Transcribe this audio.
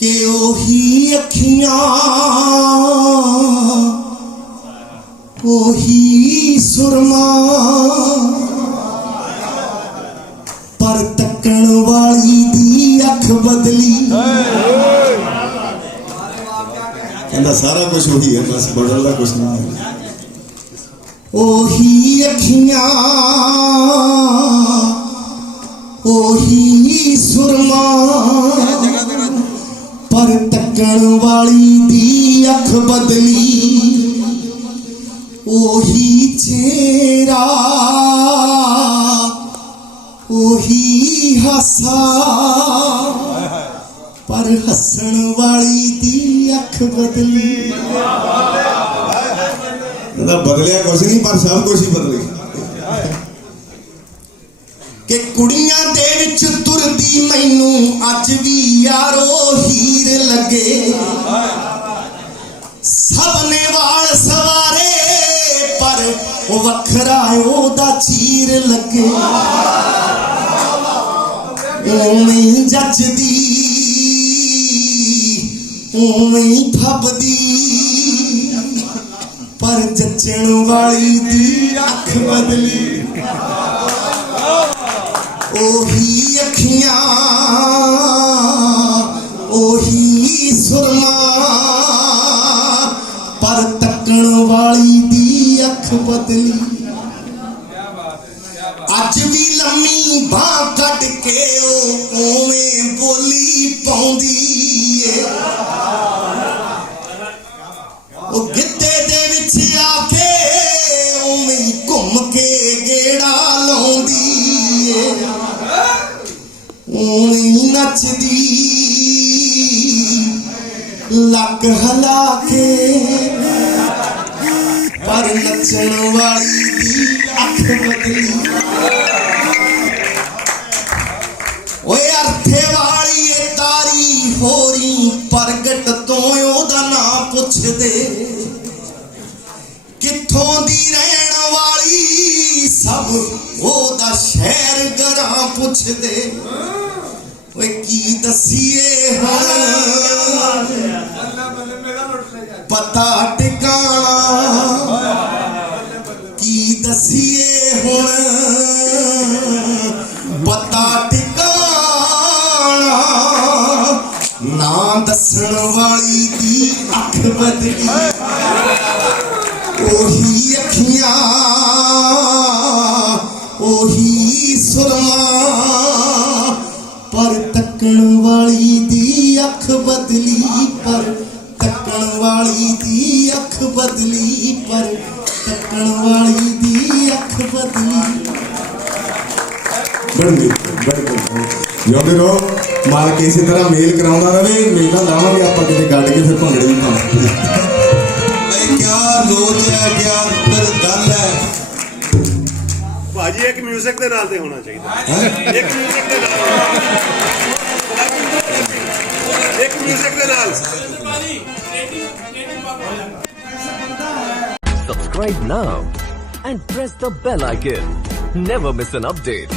कि ओही अखियां ओही सुरमा पर तकण वाली दी अख बदली। कहता सारा कुछ वही है, बस बदलता कुछ नहीं है। ओही अखियां ओही सुरमा पर तकण वाली दी अख बदली। ओही चेहरा ओही हासा पर हसन वाली दी अख बदली। बदलिया कुछ नहीं पर सब कुछ ही बदली। कि कुड़ियां दे विच तुरदी मैनू अज भी यारो हीर लगे। सबने वाल सवारे पर वो वखरा ओदा चीर लगे। उवें जचदी उवें फबदी पर जचण वाली दी अख बदली। ओही अखियां ओही सुरमा पर तकण वाली दी अख बदली। अज भी लम्मी बां कट के ओवें बोली पाउंदी है। ओ गिद्दे दे विच आके ओवें घुम के गेड़ा लाउंदी है। ओवें नचदी लक हला के पर नचण वाली दी अख बदली। ओए अर्थे वाली तारी होरी प्रगट तो ओदा ना पुछदे। किथों दी रहण वाली सब ओदा शहर गरां पुछदे। ओए की दसीए हुण पता टिकाना की दसीए हुण पता टिकाना। ना दसण वाली दी अख बदली। ओही अखियां ओही सुरमा पर तकण वाली दी अख बदली। पर तकण वाली दी अख बदली। पर तकण वाली दी अख बदली। जिਉਂਦੇ ਰਹੋ, मालक इसी तरह मेल कराਉਂਦਾ रहे। मेला लावांगे आप किते गड्ड के फिर भंगड़े भी पावांगे। क्या लोच है, क्या गल है भाजी। एक म्यूजिक के नाल ते होना चाहिए। एक म्यूजिक के नाल, एक म्यूजिक के नाल। Subscribe now and press the bell icon. Never miss an update.